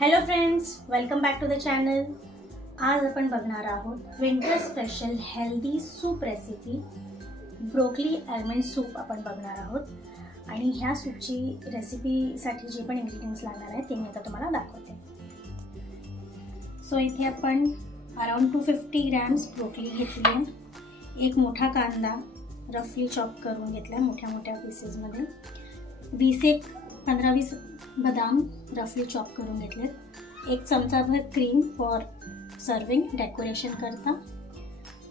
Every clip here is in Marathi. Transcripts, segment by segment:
Hello friends, welcome back to the channel. आज आपण बघणार आहोत winter special healthy soup recipe broccoli almond soup आपण बघणार आहोत। आणि ह्या सूपची रेसिपीसाठी जे पण इन्ग्रेडियंट्स लागणार आहेत ते मी आता तुम्हाला दाखवते। सो इथे आपण अराउंड 250 ग्रॅम्स ब्रोकली घेतली आहे। एक मोठा कांदा रफली चॉप करून घेतला मोठ्या मोठ्या पीसेसमध्ये। 15-20 बदाम रफली चॉप करून घेतलेत। एक चमचाभर क्रीम फॉर सर्विंग डेकोरेशन करता।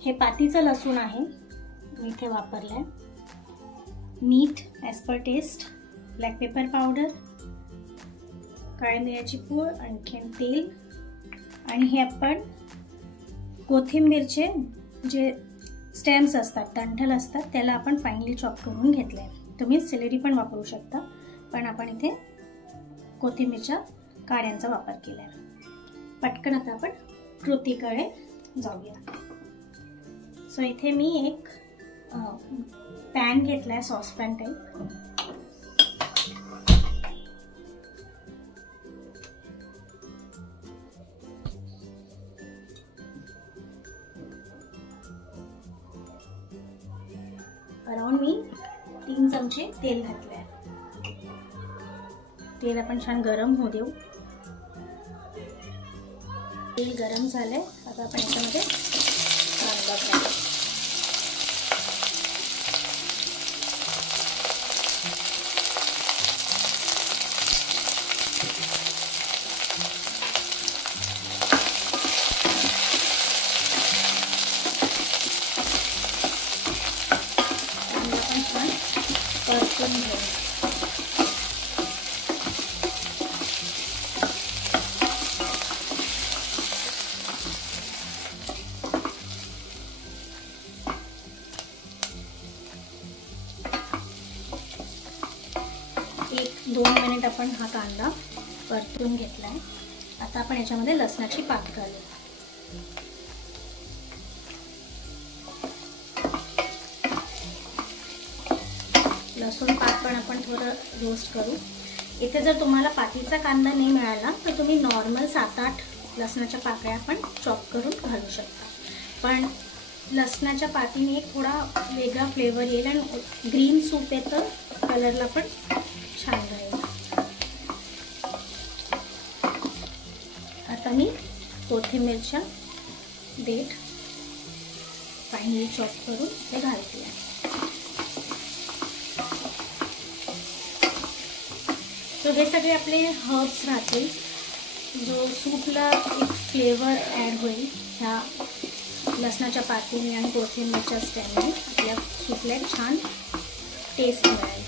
हे पातीचं लसूण आहे मी इथे वापरलंय। मीठ as per taste, black pepper powder, काळी मिऱ्याची पूड, आणखीन तेल आणि हे आपण कोथिंबीरचे जे स्टेम्स असतात, डंठल असतात, त्याला आपण फाईनली चॉप करून घेतलंय। तुम्ही सेलेरी पण वापरू शकता, पण आपण इथे कोथिंबीरच्या काड्यांचा वापर केलाय। पटकन आता आपण कृतीकडे जाऊया। सो इथे मी एक पॅन घेतलाय, sauce pan type. Around me 3 चमचे तेल घातले। तेल आपण छान गरम होऊ देऊ। तेल गरम झाले, आता आपण याच्यामध्ये कांदा घालू। आपण छान परतून घेऊ। एक 2 मिनिट आपण हा कांदा परतून घेतलाय। आता आपण याच्यामध्ये लसणाची पात घालू। लसूण पात पण आपण थोडं रोस्ट करू। इथे जर तुम्हाला पातीचा कांदा नाही मिळाला तर तुम्ही नॉर्मल 7-8 लसणाच्या पाकळ्या आपण चॉप करून घालू शकता, पण लसणाच्या पातीने एक थोडा वेगळा फ्लेवर येईल आणि ग्रीन सूप येतं, कलरला पण छान राहील। आता मी कोथिंबीरच्या देठ फाईनली चॉप करून ते घालते। सो हे सगळे आपले हर्ब्स राहतील, जो सूपला एक फ्लेवर ॲड होईल। ह्या लसणाच्या पातीने आणि कोथिंबीरच्या स्टेमने आपल्या सूपला एक छान टेस्ट मिळेल।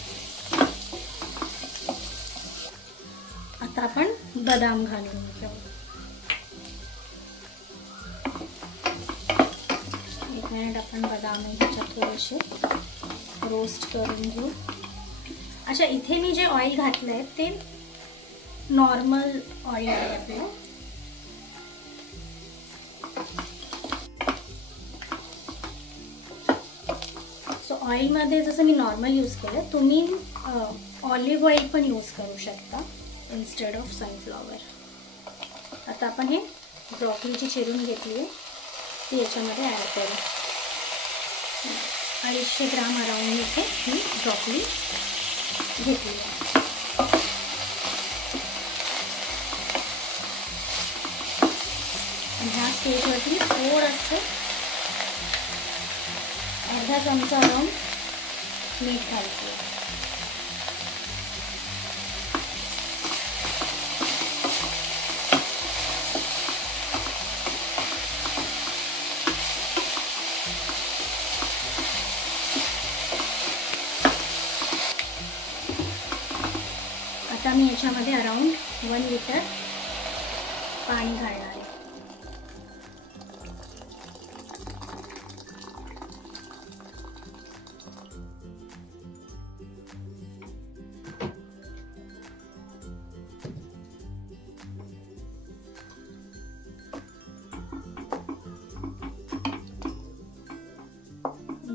आता आपण बदाम घालून घेऊ। 1 मिनिट आपण बदाम ह्याच्यात थोडेसे रोस्ट करून घेऊ। अच्छा, इथे मी जे ऑइल घातलंय ते नॉर्मल ऑइल आहे आपलं। सो ऑइलमध्ये जसं मी नॉर्मल यूज केलं, तुम्ही ऑलिव्ह ऑइल पण यूज करू शकता इन्स्टेड ऑफ सनफ्लॉवर। आता आपण हे ब्रोकलीची चिरून घेतली आहे ती याच्यामध्ये ॲड करू। 250 ग्राम अराउंड इथे ही ब्रोकली घेतली आहे। ह्या स्टेजवरती थोडंसं अर्धा चमचा अराउंड मीठ घालते। आता मी याच्यामध्ये अराउंड 1 लिटर पाणी घालणार आहे।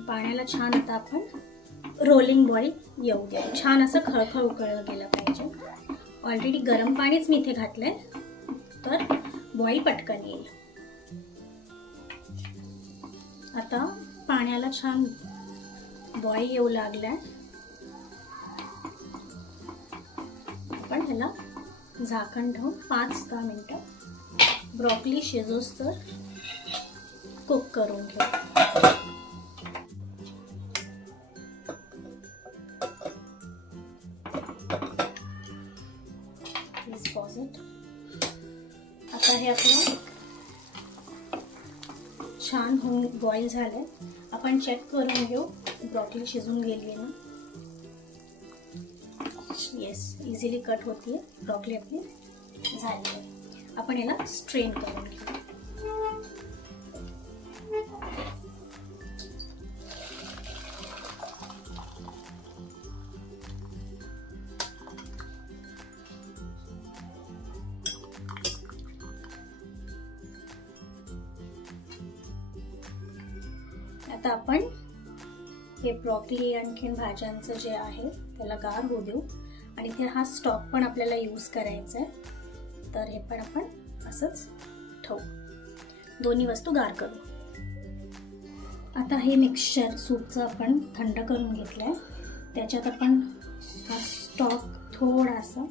पाण्याला छान आता आपण रोलिंग बॉईल येऊ द्या। छान असं खळखळ उकळलं गेलं पाहिजे। ऑलरेडी गरम पाणीच मी इथे घातलंय, तर बॉईल पटकन येईल. आता पाण्याला छान बॉईल येऊ लागलाय. आपण ह्याला झाकण ठेवून 5-10 मिनिटं ब्रोकली शिजोस तर कुक करून घेऊ. आता हे आपलं छान होऊन बॉईल झालंय. आपण चेक करून घेऊ ब्रोकली शिजून गेली ना. येस, इझिली कट होतीये. ब्रोकली आपली झाली आहे. आपण याला स्ट्रेन करून घेऊ. आता आपण हे ब्रोकली आणखीन भाज्यांचं जे आहे त्याला गार होऊ देऊ. आणि इथे हा स्टॉक पण आपल्याला यूज करायचा आहे. तर हे पण आपण असंच ठेवू. दोन्ही वस्तू गार करू. आता हे मिक्सचर सूपचं आपण थंड करून घेतलंय. त्याच्यात आपण हा स्टॉक थोडासा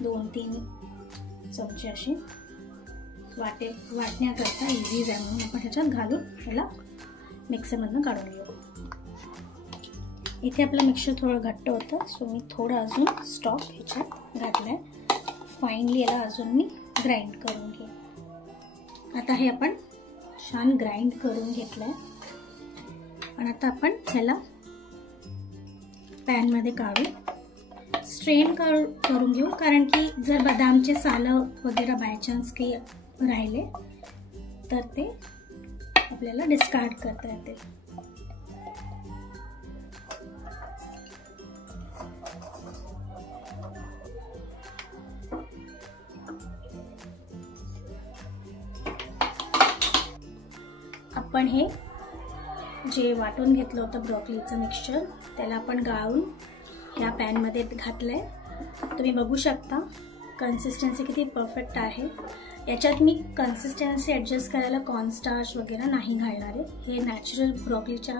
2-3 चमचे अशी वाटण्याकरता इझी जाईल म्हणून आपण ह्याच्यात घालून ह्याला मिक्सरमधनं काढून घेऊ. इथे आपलं मिक्सचर थोडं घट्ट होतं, सो मी थोडं अजून स्टॉक ह्याच्यात घातलाय. फाईनली याला अजून मी ग्राइंड करून घेऊ. आता हे आपण छान ग्राइंड करून घेतलंय. आणि आता आपण ह्याला पॅनमध्ये काढू, स्ट्रेन करून घेऊ. कारण की जर बदामचे सालं वगैरे बाय चान्स काही राहिले तर ते आपल्याला डिस्कार्ड करता येते. आपण हे जे वाटून घेतलं होतं ब्रोकलीचं मिक्सचर त्याला आपण गाळून ह्या पॅनमध्ये घातलंय. तुम्ही बघू शकता कन्सिस्टन्सी किती परफेक्ट आहे. याच्यात मी कन्सिस्टन्सी ॲडजस्ट करायला कॉर्नस्टार्च वगैरे नाही घालणार आहे. हे नॅचरल ब्रोकलीच्या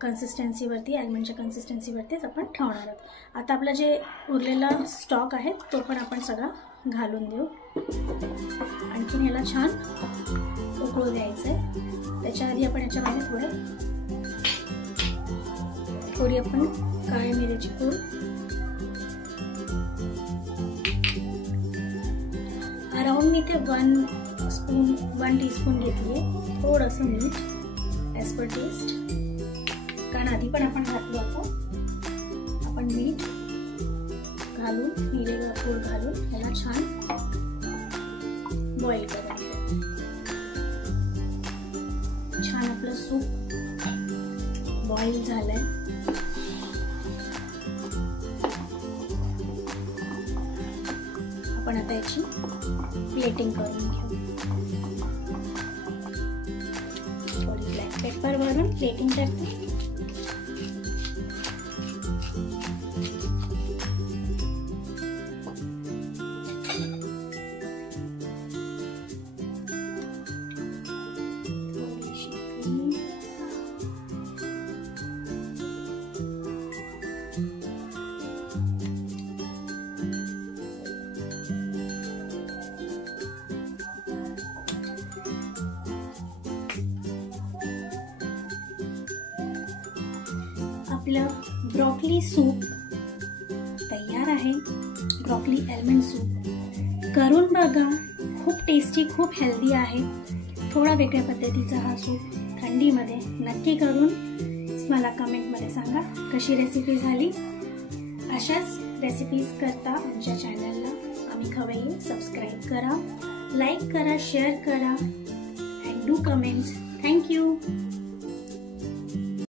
कन्सिस्टन्सीवरती, आल्मंडच्या कन्सिस्टन्सीवरतीच आपण ठेवणार आहोत. आता आपला जे उरलेला स्टॉक आहे तो पण आपण सगळा घालून देऊ. आणखीन ह्याला छान उकळू द्यायचं आहे. त्याच्या आधी आपण याच्यामध्ये थोडी आपण काळ्या मिरीची पूड, अराउंड मी ते 1 टीस्पून घेतली आहे. थोडंसं मीठ ॲज पर टेस्ट, कारण आधी पण आपण घातलं होतं. आपण मीठ घालून, मिरेला पूड घालून याला छान बॉईल करायचं. छान आपलं सूप बॉईल झालंय. आपण आता याची प्लेटिंग करून घेऊ. थोडी ब्लॅक पेपर वरून प्लेटिंग करते. आपलं ब्रोकली सूप तयार आहे. ब्रोकली आल्मंड सूप करून बघा. खूप टेस्टी, खूप हेल्दी आहे. थोडा वेगळ्या पद्धतीचा हा सूप थंडीमध्ये नक्की करून मला कमेंटमध्ये सांगा कशी रेसिपी झाली. अशाच रेसिपीज करता आमच्या चॅनलला आम्ही खवय्ये सबस्क्राईब करा, लाईक करा, शेअर करा अँड डू कमेंट्स. थँक्यू.